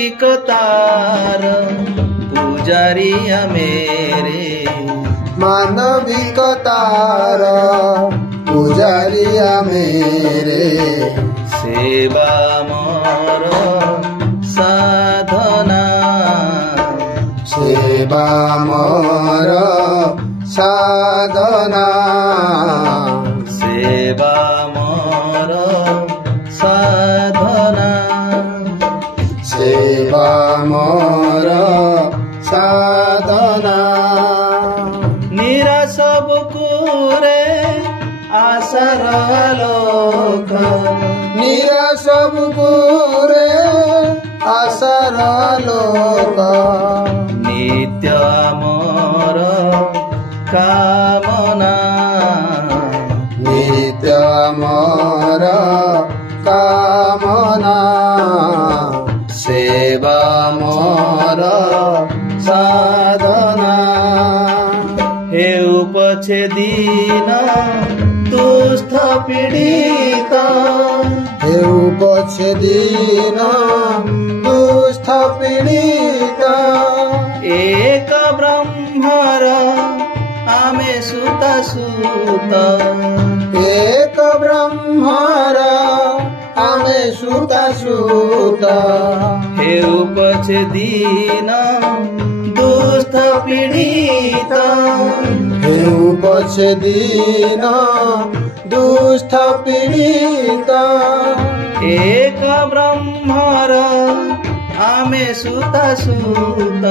मानविकतार पूजारिया मेरे मानविकतार पूजारिया मेरे सेवा मोर साधना सेवा मोर साधना सेवा मोर साधना सेवा मोर साधना निरा सबको रे आशार आलोक निरा सबको रे आशार आलोक नित्य मोर कामना नित्य मोर कामना सेवा मोर साधना हेउ पछे दीन दुष्ट पीडित हेउ पछे दीन दुष्ट पीडित एक ब्रह्मर आमे सुत सुत एक ब्रह्मर आमे सुत सुत हेउ पछे दीन दुष्ट पीडित हेउ पछे दीन दुष्ट पीडित एक ब्रह्मर आमे सुत सुत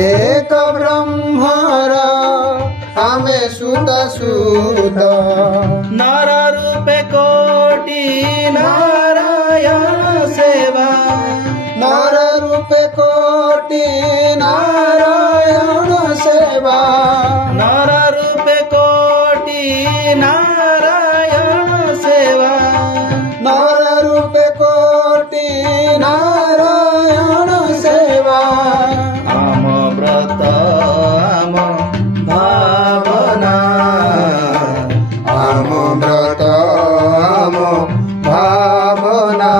एक ब्रह्मर आमे सुत सुत नर रूपे कोटि नारायण सेवा नर रूपे कोटि नारायण सेवा नर रूपे कोटि नारायण सेवा नर रूपे कोटि नारायण सेवा आम व्रत आम भावना आम व्रत आम भावना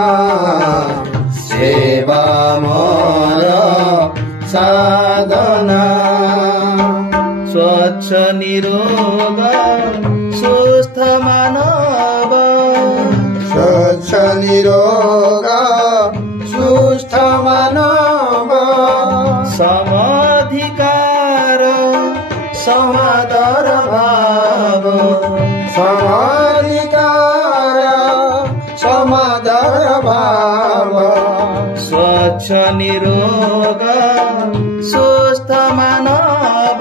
सेवा मोर साधना स्वच्छ निरोग सुस्थ मानव स्वच्छ निरोग सुस्थ मानव समाधिकार समादर भाव समाधिकार समादर भाव स्वच्छ निरोग सुस्थ मानव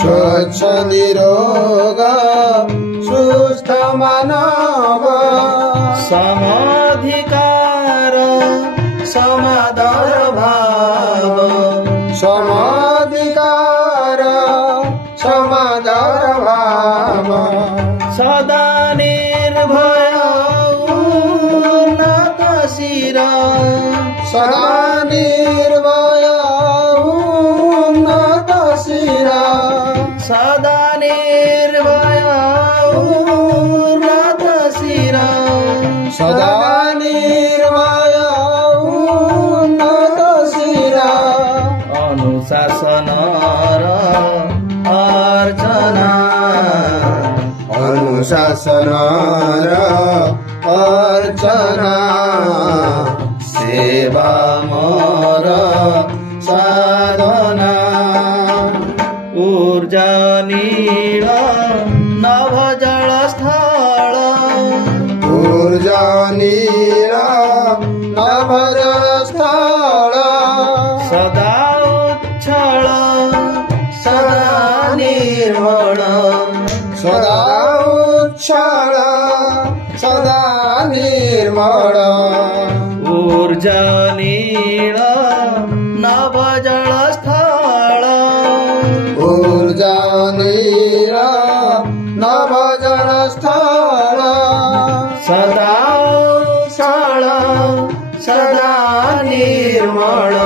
स्वच्छ निरोग सुस्थ मानव समाधिकार समादर भाव समाधिकार समादर भाव सदा निर्भय उन्नत शिर सदा निर्भय उन्नत शिर सदा निर्भय उन्नत शिर सदा निर्भय उन्नत शिर अनुशासन अर्चना अनुशासन अर्चना सेवा मोर साधना ऊर्जा नील नभ जल स्थल ऊर्जा नील नभ स्थल सदा उच्छल सदा निर्मल सदा उच्छल सदा निर्मल ऊर्जा नील नभ जल स्थल ऊर्जा नील नभ जल स्थल सदा उच्छल सदा निर्मल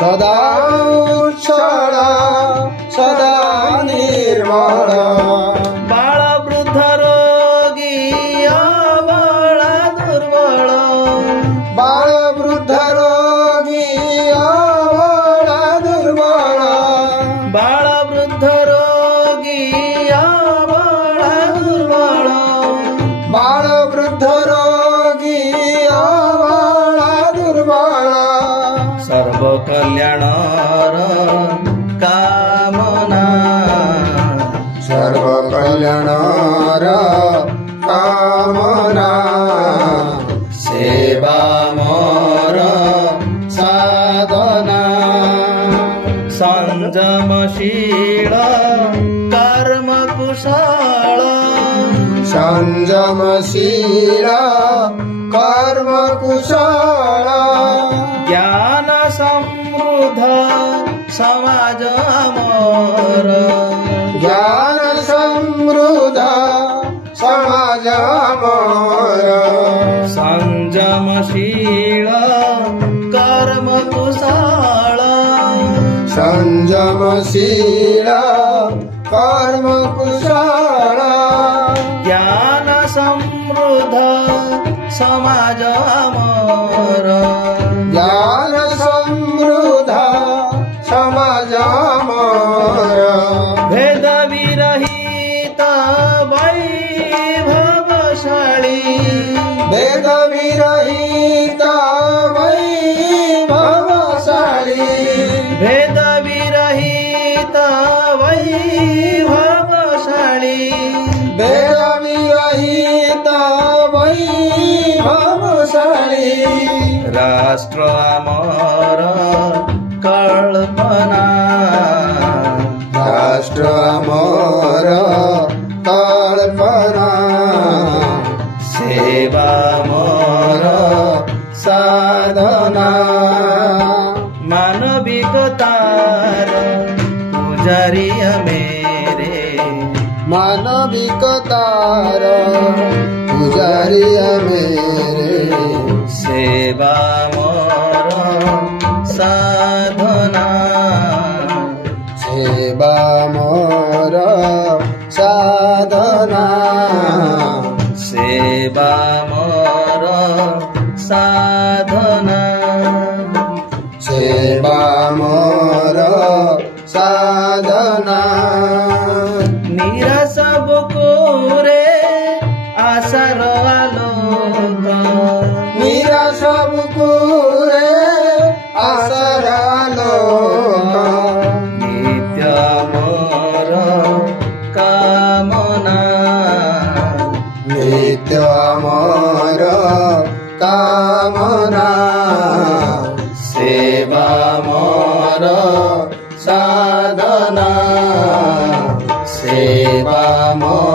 सदा उच्छल सदा निर्मल बाळ वृद्ध रोगी अबळ दुर्बळ बाळ वृद्ध मोर कामना सेवा मोर साधना संयमशील कर्म कुशल संयमशील कर्म कुशल ज्ञान समृद्ध समाज मोर ज्ञान समृद्ध समाज मोर संयमशील कर्म कुशल संयमशील कर्म कुशल ज्ञान समृद्ध समाज मोर ज्ञान समृद्ध समाज मोर भेद विरहित वैभवशाली वेद विरहित वैभवशाली भेद विरहित वैभवशाली वेद विरहित वैभवशाली राष्ट्र अमर कल्पना राष्ट्र मोर कल्पना सेवा मोर साधना मानविकतार पुजारिय मेरे मानविकतार पुजारिय मेरे सेवा मोर साधना सेवा मोर साधना सेवा मोर साधना सेवा मोर साधना निरा सबको रे आशार आलोक मीरा सबको रे आशार आलोक नित्य मोर कामना नित्य मोर कामना सेवा मोर साधना सेवा मोर